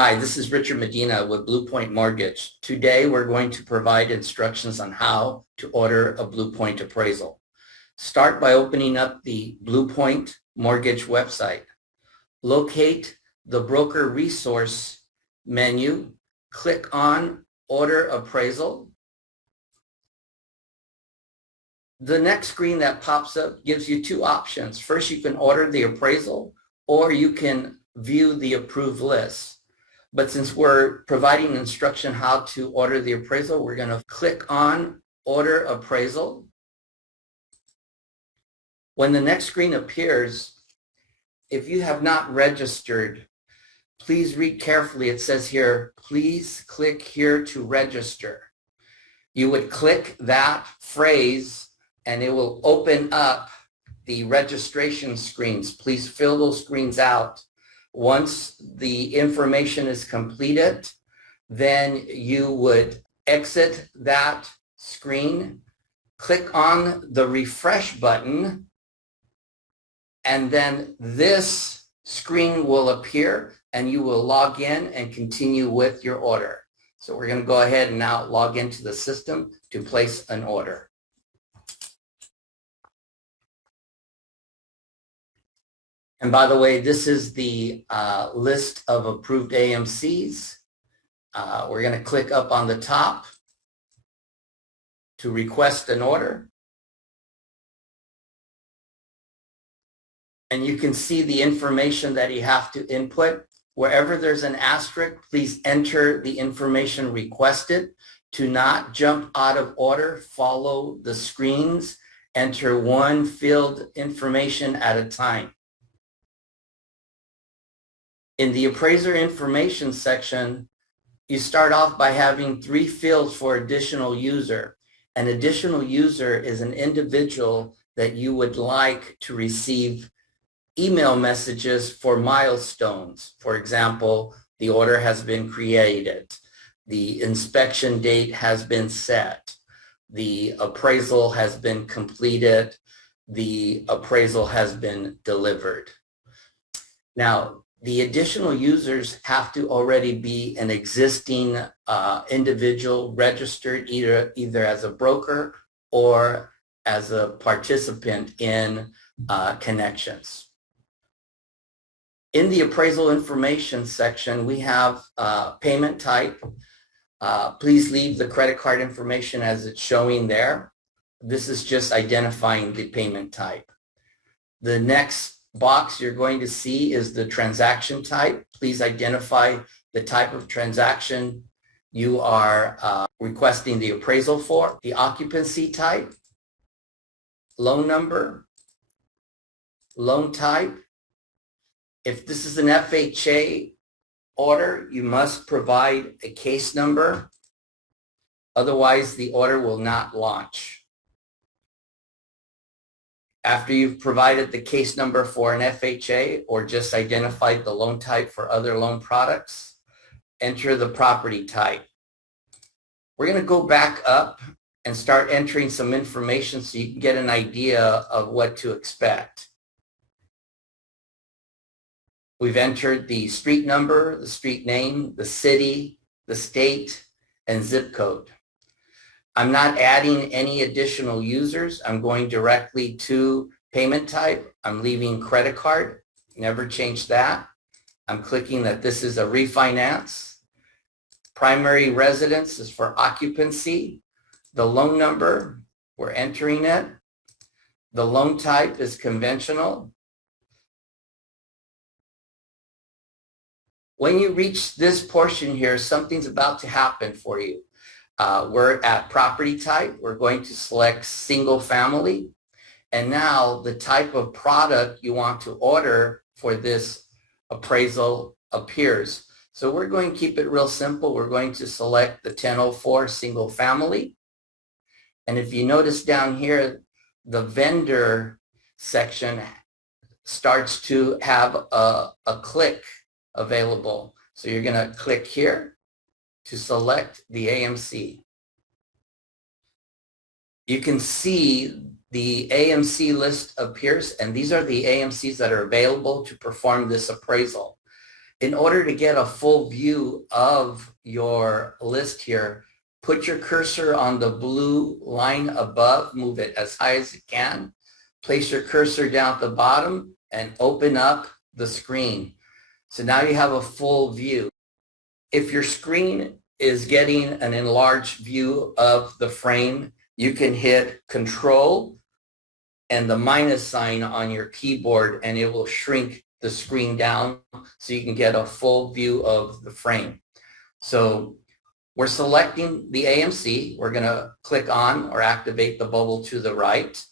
Hi, this is Richard Medina with BluePoint Mortgage. Today, we're going to provide instructions on how to order a BluePoint appraisal. Start by opening up the BluePoint Mortgage website. Locate the Broker Resource menu. Click on Order Appraisal. The next screen that pops up gives you two options. First, you can order the appraisal, or you can view the approved list. But since we're providing instruction how to order the appraisal, we're going to click on Order Appraisal. When the next screen appears, if you have not registered, please read carefully. It says here, please click here to register. You would click that phrase and it will open up the registration screens. Please fill those screens out. Once the information is completed, then you would exit that screen, click on the refresh button, and then this screen will appear and you will log in and continue with your order. So we're going to go ahead and now log into the system to place an order. And by the way, this is the list of approved AMCs. We're going to click up on the top to request an order. And you can see the information that you have to input. Wherever there's an asterisk, please enter the information requested. To not jump out of order, follow the screens. Enter one field information at a time. In the appraiser information section, you start off by having 3 fields for additional user. An additional user is an individual that you would like to receive email messages for milestones. For example, the order has been created, the inspection date has been set, the appraisal has been completed, the appraisal has been delivered. Now, the additional users have to already be an existing individual registered either as a broker or as a participant in connections. In the appraisal information section, we have payment type. Please leave the credit card information as it's showing there. This is just identifying the payment type. The next box you're going to see is the transaction type. Please identify the type of transaction you are requesting the appraisal for. The occupancy type, loan number, loan type. If this is an FHA order, you must provide a case number. Otherwise, the order will not launch. After you've provided the case number for an FHA or just identified the loan type for other loan products, enter the property type. We're going to go back up and start entering some information so you can get an idea of what to expect. We've entered the street number, the street name, the city, the state, and zip code. I'm not adding any additional users. I'm going directly to payment type. I'm leaving credit card. Never change that. I'm clicking that this is a refinance. Primary residence is for occupancy. The loan number, we're entering it. The loan type is conventional. When you reach this portion here, something's about to happen for you. We're at property type. We're going to select single family. And now the type of product you want to order for this appraisal appears. So we're going to keep it real simple. We're going to select the 1004 single family. And if you notice down here, the vendor section starts to have a click available. So you're going to click here to select the AMC. You can see the AMC list appears, and these are the AMCs that are available to perform this appraisal. In order to get a full view of your list here, put your cursor on the blue line above, move it as high as it can, place your cursor down at the bottom and open up the screen. So now you have a full view. If your screen is getting an enlarged view of the frame, you can hit Control and the minus sign on your keyboard, and it will shrink the screen down so you can get a full view of the frame. So we're selecting the AMC. We're going to click on or activate the bubble to the right.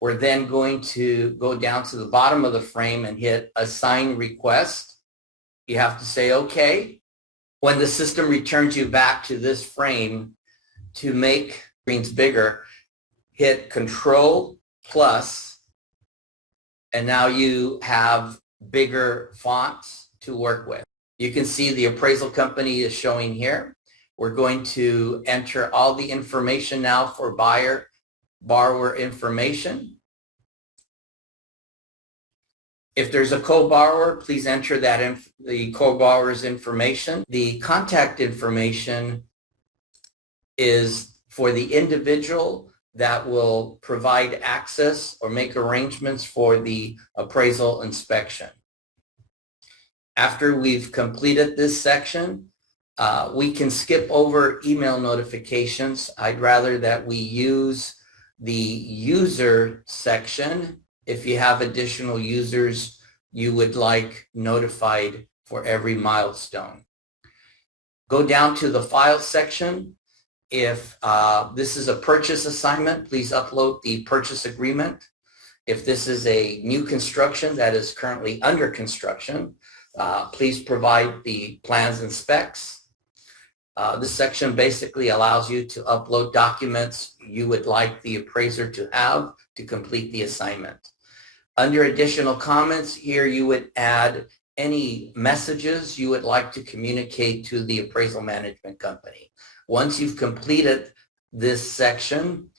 We're then going to go down to the bottom of the frame and hit Assign Request. You have to say OK. When the system returns you back to this frame, to make screens bigger, hit Control plus, and now you have bigger fonts to work with. You can see the appraisal company is showing here. We're going to enter all the information now for borrower information. If there's a co-borrower, please enter that the co-borrower's information. The contact information is for the individual that will provide access or make arrangements for the appraisal inspection. After we've completed this section, we can skip over email notifications. I'd rather that we use the user section if you have additional users you would like notified for every milestone. Go down to the file section. If this is a purchase assignment, please upload the purchase agreement. If this is a new construction that is currently under construction, please provide the plans and specs. This section basically allows you to upload documents you would like the appraiser to have to complete the assignment. Under additional comments, here you would add any messages you would like to communicate to the appraisal management company. Once you've completed this section,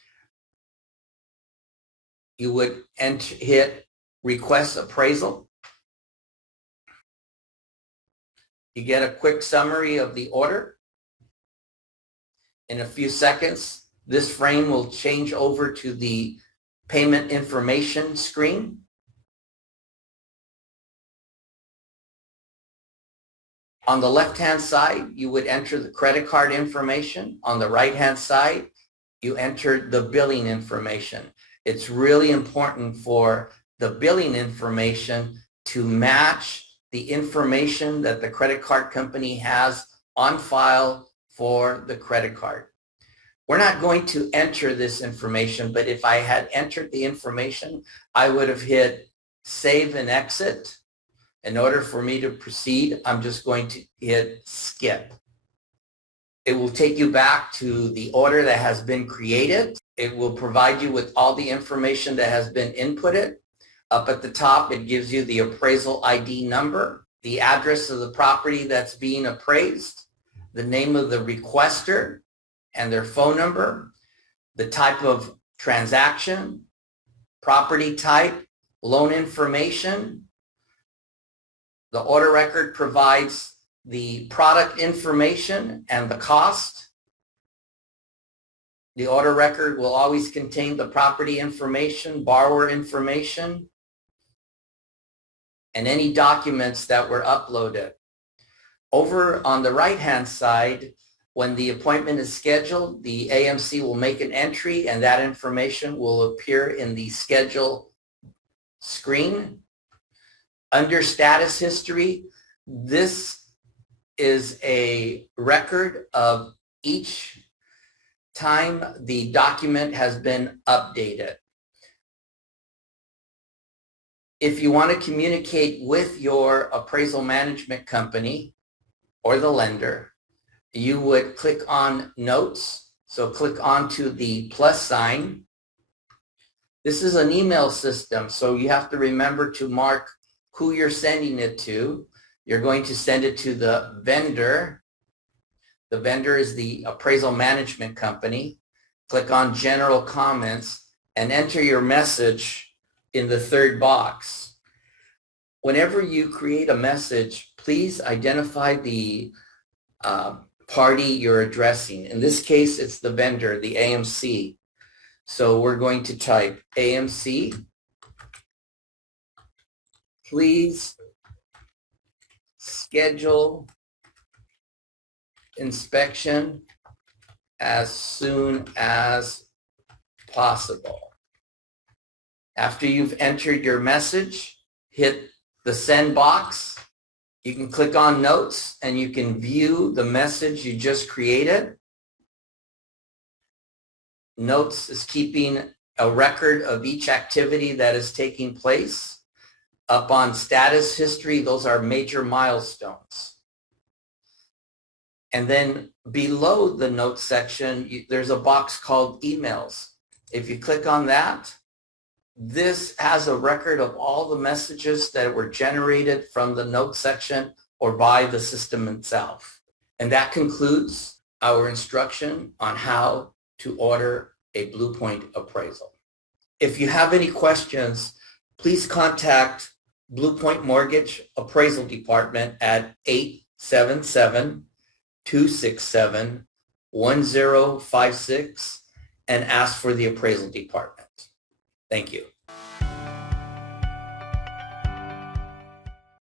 you would hit Request Appraisal. You get a quick summary of the order. In a few seconds, this frame will change over to the payment information screen. On the left-hand side, you would enter the credit card information. On the right-hand side, you enter the billing information. It's really important for the billing information to match the information that the credit card company has on file for the credit card. We're not going to enter this information, but if I had entered the information, I would have hit Save and Exit. In order for me to proceed, I'm just going to hit Skip. It will take you back to the order that has been created. It will provide you with all the information that has been inputted. Up at the top, it gives you the appraisal ID number, the address of the property that's being appraised, the name of the requester and their phone number, the type of transaction, property type, loan information. The order record provides the product information and the cost. The order record will always contain the property information, borrower information, and any documents that were uploaded. Over on the right-hand side, when the appointment is scheduled, the AMC will make an entry and that information will appear in the schedule screen. Under status history, this is a record of each time the document has been updated. If you want to communicate with your appraisal management company or the lender, you would click on Notes. So click onto the plus sign. This is an email system, so you have to remember to mark who you're sending it to. You're going to send it to the vendor. The vendor is the appraisal management company. Click on General Comments and enter your message in the third box. Whenever you create a message, please identify the party you're addressing. In this case, it's the vendor, the AMC. So we're going to type AMC, please schedule inspection as soon as possible. After you've entered your message, hit the send box. You can click on notes and you can view the message you just created. Notes is keeping a record of each activity that is taking place. Up on status history, those are major milestones. And then below the notes section, there's a box called emails. If you click on that, this has a record of all the messages that were generated from the notes section or by the system itself. And that concludes our instruction on how to order a BluePoint appraisal. If you have any questions, please contact BluePoint Mortgage Appraisal Department at 877-267-1056 and ask for the appraisal department. Thank you.